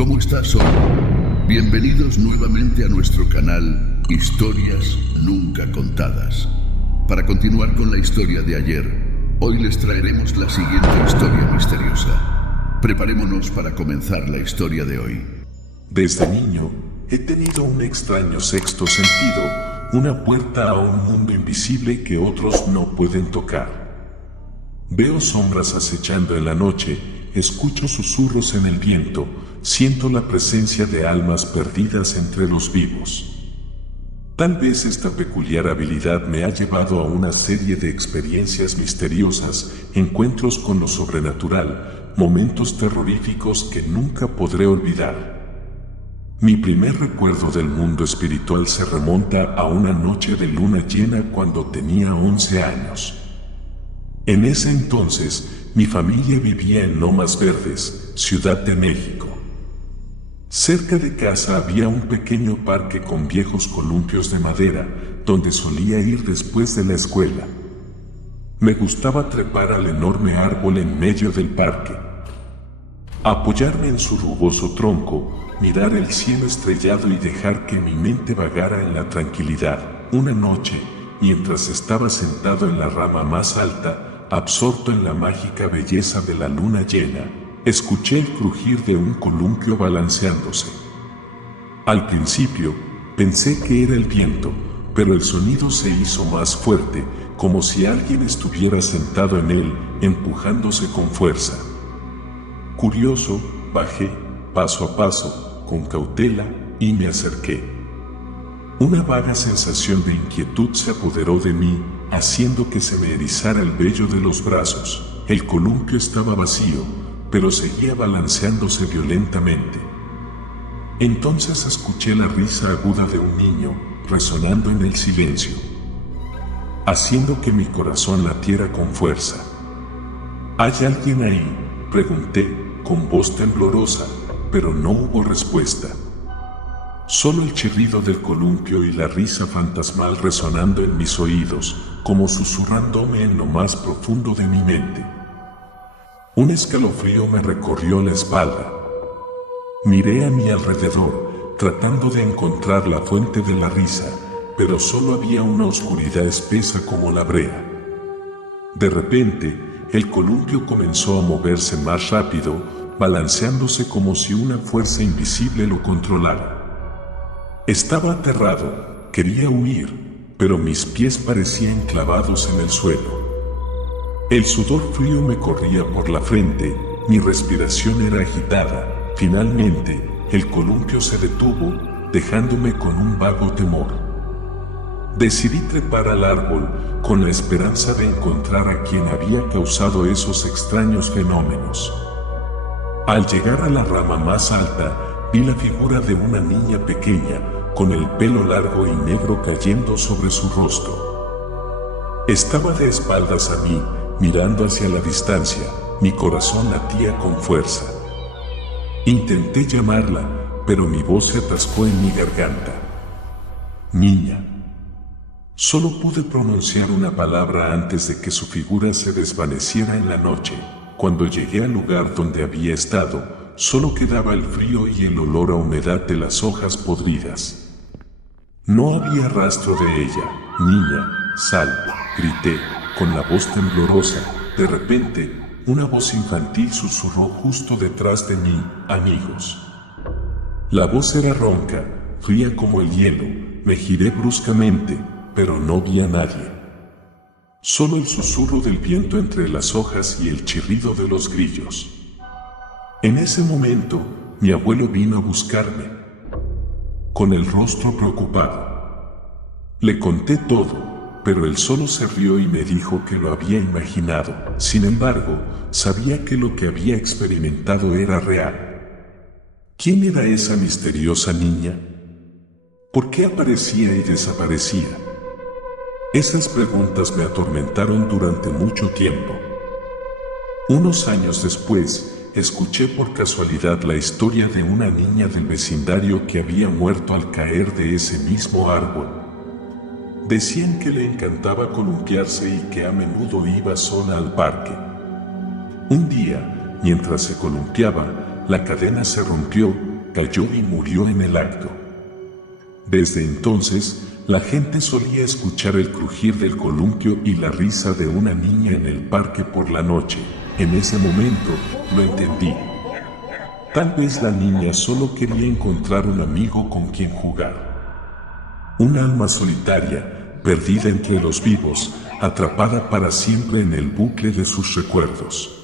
¿Cómo estás hoy? Bienvenidos nuevamente a nuestro canal Historias Nunca Contadas. Para continuar con la historia de ayer, hoy les traeremos la siguiente historia misteriosa. Preparémonos para comenzar la historia de hoy. Desde niño, he tenido un extraño sexto sentido, una puerta a un mundo invisible que otros no pueden tocar. Veo sombras acechando en la noche, escucho susurros en el viento, siento la presencia de almas perdidas entre los vivos. Tal vez esta peculiar habilidad me ha llevado a una serie de experiencias misteriosas, encuentros con lo sobrenatural, momentos terroríficos que nunca podré olvidar. Mi primer recuerdo del mundo espiritual se remonta a una noche de luna llena cuando tenía 11 años. En ese entonces, mi familia vivía en Lomas Verdes, Ciudad de México. Cerca de casa había un pequeño parque con viejos columpios de madera, donde solía ir después de la escuela. Me gustaba trepar al enorme árbol en medio del parque. Apoyarme en su rugoso tronco, mirar el cielo estrellado y dejar que mi mente vagara en la tranquilidad. Una noche, mientras estaba sentado en la rama más alta, absorto en la mágica belleza de la luna llena, escuché el crujir de un columpio balanceándose. Al principio, pensé que era el viento, pero el sonido se hizo más fuerte, como si alguien estuviera sentado en él, empujándose con fuerza. Curioso, bajé, paso a paso, con cautela, y me acerqué. Una vaga sensación de inquietud se apoderó de mí, haciendo que se me erizara el vello de los brazos. El columpio estaba vacío, pero seguía balanceándose violentamente. Entonces escuché la risa aguda de un niño, resonando en el silencio, haciendo que mi corazón latiera con fuerza. ¿Hay alguien ahí?, pregunté, con voz temblorosa, pero no hubo respuesta. Solo el chirrido del columpio y la risa fantasmal resonando en mis oídos, como susurrándome en lo más profundo de mi mente. Un escalofrío me recorrió la espalda. Miré a mi alrededor, tratando de encontrar la fuente de la risa, pero solo había una oscuridad espesa como la brea. De repente, el columpio comenzó a moverse más rápido, balanceándose como si una fuerza invisible lo controlara. Estaba aterrado, quería huir, pero mis pies parecían clavados en el suelo. El sudor frío me corría por la frente, mi respiración era agitada. Finalmente, el columpio se detuvo, dejándome con un vago temor. Decidí trepar al árbol, con la esperanza de encontrar a quien había causado esos extraños fenómenos. Al llegar a la rama más alta, vi la figura de una niña pequeña, con el pelo largo y negro cayendo sobre su rostro. Estaba de espaldas a mí, mirando hacia la distancia, mi corazón latía con fuerza. Intenté llamarla, pero mi voz se atascó en mi garganta. Niña. Solo pude pronunciar una palabra antes de que su figura se desvaneciera en la noche. Cuando llegué al lugar donde había estado, solo quedaba el frío y el olor a humedad de las hojas podridas. No había rastro de ella. Niña, sal, grité, con la voz temblorosa. De repente, una voz infantil susurró justo detrás de mí: amigos. La voz era ronca, fría como el hielo. Me giré bruscamente, pero no vi a nadie. Solo el susurro del viento entre las hojas y el chirrido de los grillos. En ese momento, mi abuelo vino a buscarme, con el rostro preocupado. Le conté todo, pero él solo se rió y me dijo que lo había imaginado. Sin embargo, sabía que lo que había experimentado era real. ¿Quién era esa misteriosa niña? ¿Por qué aparecía y desaparecía? Esas preguntas me atormentaron durante mucho tiempo. Unos años después, escuché por casualidad la historia de una niña del vecindario que había muerto al caer de ese mismo árbol. Decían que le encantaba columpiarse y que a menudo iba sola al parque. Un día, mientras se columpiaba, la cadena se rompió cayó y murió en el acto. Desde entonces, la gente solía escuchar el crujir del columpio y la risa de una niña en el parque por la noche. En ese momento, lo entendí. Tal vez la niña solo quería encontrar un amigo con quien jugar. Un alma solitaria, perdida entre los vivos, atrapada para siempre en el bucle de sus recuerdos.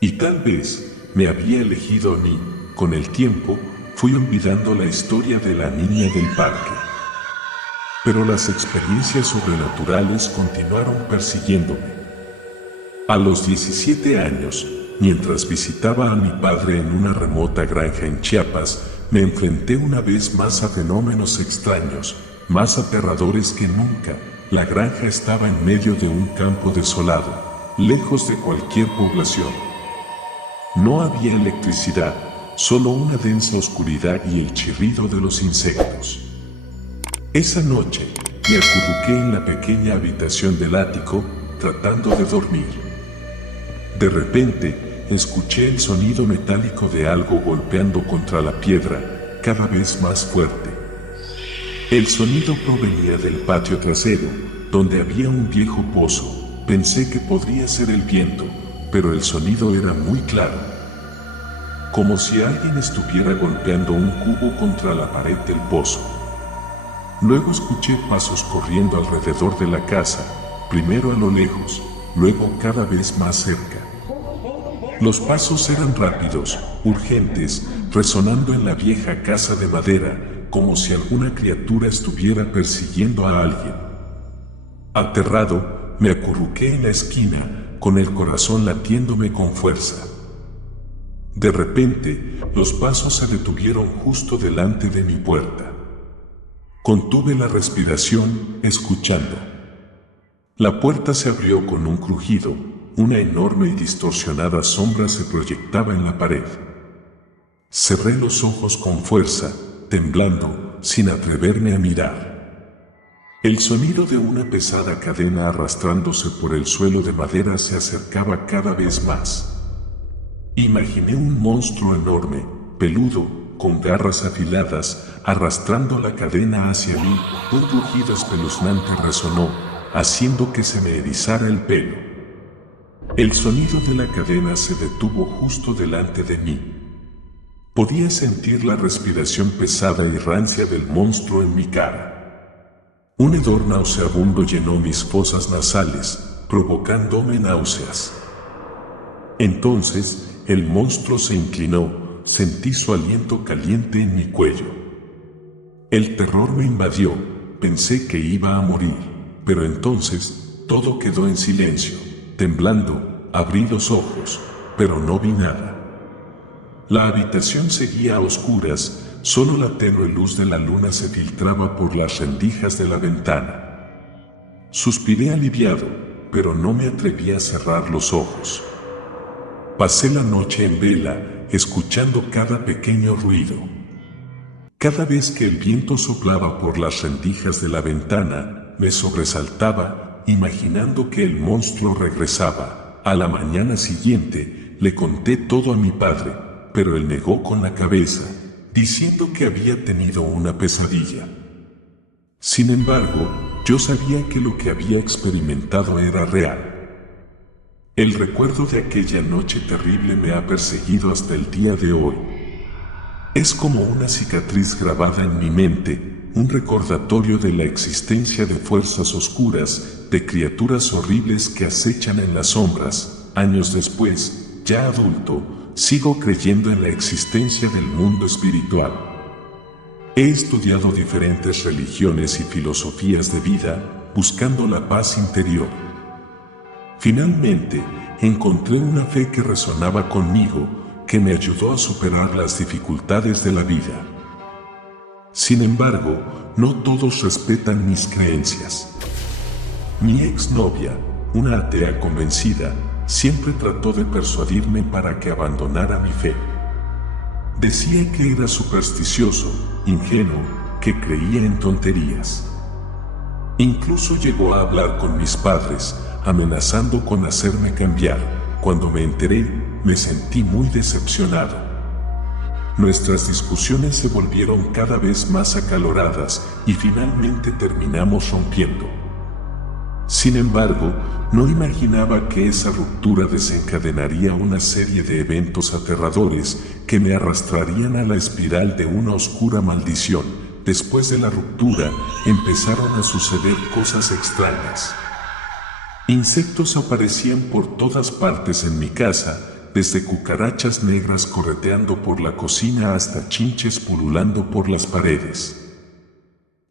Y tal vez me había elegido a mí. Con el tiempo, fui olvidando la historia de la niña del parque. Pero las experiencias sobrenaturales continuaron persiguiéndome. A los 17 años, mientras visitaba a mi padre en una remota granja en Chiapas, me enfrenté una vez más a fenómenos extraños, más aterradores que nunca. La granja estaba en medio de un campo desolado, lejos de cualquier población. No había electricidad, solo una densa oscuridad y el chirrido de los insectos. Esa noche, me acurruqué en la pequeña habitación del ático, tratando de dormir. De repente, escuché el sonido metálico de algo golpeando contra la piedra, cada vez más fuerte. El sonido provenía del patio trasero, donde había un viejo pozo. Pensé que podría ser el viento, pero el sonido era muy claro, como si alguien estuviera golpeando un cubo contra la pared del pozo. Luego escuché pasos corriendo alrededor de la casa, primero a lo lejos, luego cada vez más cerca. Los pasos eran rápidos, urgentes, resonando en la vieja casa de madera, como si alguna criatura estuviera persiguiendo a alguien. Aterrado, me acurruqué en la esquina, con el corazón latiéndome con fuerza. De repente, los pasos se detuvieron justo delante de mi puerta. Contuve la respiración, escuchando. La puerta se abrió con un crujido, una enorme y distorsionada sombra se proyectaba en la pared. Cerré los ojos con fuerza, temblando, sin atreverme a mirar. El sonido de una pesada cadena arrastrándose por el suelo de madera se acercaba cada vez más. Imaginé un monstruo enorme, peludo, con garras afiladas, arrastrando la cadena hacia mí. Un rugido espeluznante resonó, haciendo que se me erizara el pelo. El sonido de la cadena se detuvo justo delante de mí. Podía sentir la respiración pesada y rancia del monstruo en mi cara. Un hedor nauseabundo llenó mis fosas nasales, provocándome náuseas. Entonces, el monstruo se inclinó, sentí su aliento caliente en mi cuello. El terror me invadió, pensé que iba a morir, pero entonces, todo quedó en silencio. Temblando, abrí los ojos, pero no vi nada. La habitación seguía a oscuras, solo la tenue luz de la luna se filtraba por las rendijas de la ventana. Suspiré aliviado, pero no me atreví a cerrar los ojos. Pasé la noche en vela, escuchando cada pequeño ruido. Cada vez que el viento soplaba por las rendijas de la ventana, me sobresaltaba, imaginando que el monstruo regresaba. A la mañana siguiente, le conté todo a mi padre, pero él negó con la cabeza, diciendo que había tenido una pesadilla. Sin embargo, yo sabía que lo que había experimentado era real. El recuerdo de aquella noche terrible me ha perseguido hasta el día de hoy. Es como una cicatriz grabada en mi mente, un recordatorio de la existencia de fuerzas oscuras, de criaturas horribles que acechan en las sombras. Años después, ya adulto, sigo creyendo en la existencia del mundo espiritual. He estudiado diferentes religiones y filosofías de vida, buscando la paz interior. Finalmente, encontré una fe que resonaba conmigo, que me ayudó a superar las dificultades de la vida. Sin embargo, no todos respetan mis creencias. Mi exnovia, una atea convencida, siempre trató de persuadirme para que abandonara mi fe. Decía que era supersticioso, ingenuo, que creía en tonterías. Incluso llegó a hablar con mis padres, amenazando con hacerme cambiar. Cuando me enteré, me sentí muy decepcionado. Nuestras discusiones se volvieron cada vez más acaloradas y finalmente terminamos rompiendo. Sin embargo, no imaginaba que esa ruptura desencadenaría una serie de eventos aterradores que me arrastrarían a la espiral de una oscura maldición. Después de la ruptura, empezaron a suceder cosas extrañas. Insectos aparecían por todas partes en mi casa, desde cucarachas negras correteando por la cocina hasta chinches pululando por las paredes.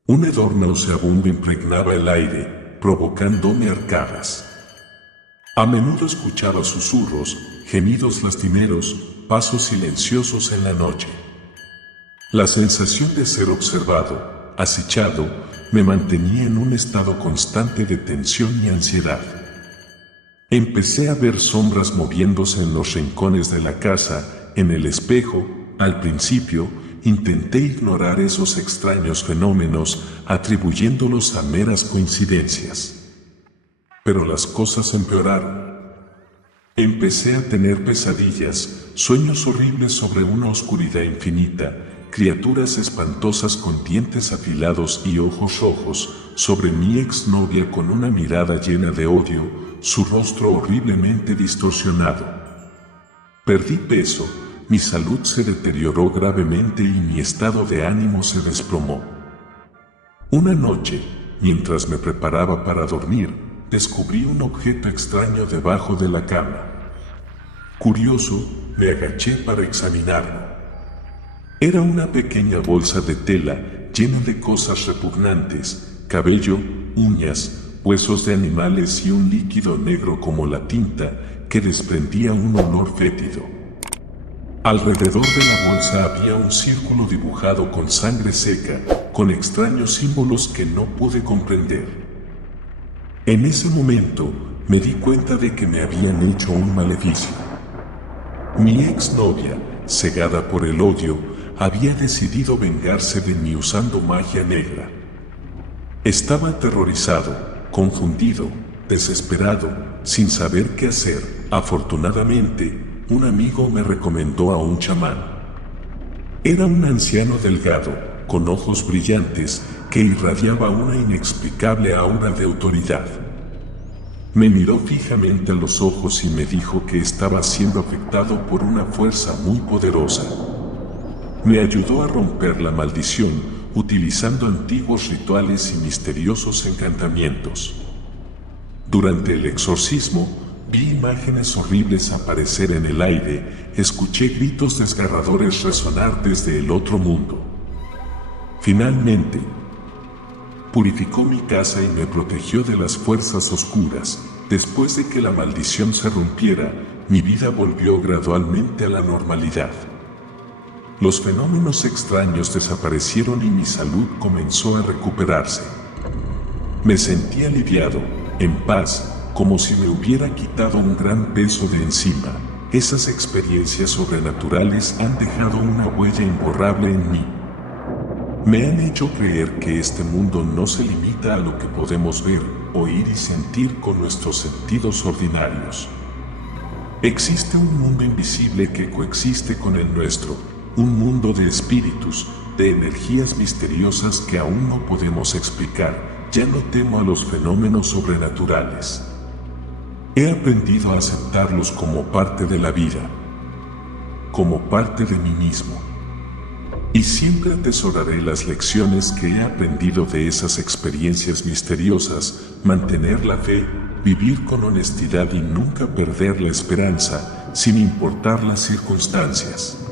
Un hedor nauseabundo impregnaba el aire, provocándome arcadas. A menudo escuchaba susurros, gemidos lastimeros, pasos silenciosos en la noche. La sensación de ser observado, acechado, me mantenía en un estado constante de tensión y ansiedad. Empecé a ver sombras moviéndose en los rincones de la casa, en el espejo. Al principio, intenté ignorar esos extraños fenómenos, atribuyéndolos a meras coincidencias. Pero las cosas empeoraron. Empecé a tener pesadillas, sueños horribles sobre una oscuridad infinita, criaturas espantosas con dientes afilados y ojos rojos, sobre mi exnovia con una mirada llena de odio, su rostro horriblemente distorsionado. Perdí peso, mi salud se deterioró gravemente y mi estado de ánimo se desplomó. Una noche, mientras me preparaba para dormir, descubrí un objeto extraño debajo de la cama. Curioso, me agaché para examinarlo. Era una pequeña bolsa de tela llena de cosas repugnantes, cabello, uñas, huesos de animales y un líquido negro como la tinta que desprendía un olor fétido. Alrededor de la bolsa había un círculo dibujado con sangre seca, con extraños símbolos que no pude comprender. En ese momento me di cuenta de que me habían hecho un maleficio. Mi exnovia, cegada por el odio, había decidido vengarse de mí usando magia negra. Estaba aterrorizado, confundido, desesperado, sin saber qué hacer. Afortunadamente, un amigo me recomendó a un chamán. Era un anciano delgado, con ojos brillantes, que irradiaba una inexplicable aura de autoridad. Me miró fijamente a los ojos y me dijo que estaba siendo afectado por una fuerza muy poderosa. Me ayudó a romper la maldición, utilizando antiguos rituales y misteriosos encantamientos. Durante el exorcismo, vi imágenes horribles aparecer en el aire, escuché gritos desgarradores resonar desde el otro mundo. Finalmente, purificó mi casa y me protegió de las fuerzas oscuras. Después de que la maldición se rompiera, mi vida volvió gradualmente a la normalidad. Los fenómenos extraños desaparecieron y mi salud comenzó a recuperarse. Me sentí aliviado, en paz, como si me hubiera quitado un gran peso de encima. Esas experiencias sobrenaturales han dejado una huella imborrable en mí. Me han hecho creer que este mundo no se limita a lo que podemos ver, oír y sentir con nuestros sentidos ordinarios. Existe un mundo invisible que coexiste con el nuestro, un mundo de espíritus, de energías misteriosas que aún no podemos explicar. Ya no temo a los fenómenos sobrenaturales. He aprendido a aceptarlos como parte de la vida, como parte de mí mismo. Y siempre atesoraré las lecciones que he aprendido de esas experiencias misteriosas, mantener la fe, vivir con honestidad y nunca perder la esperanza, sin importar las circunstancias.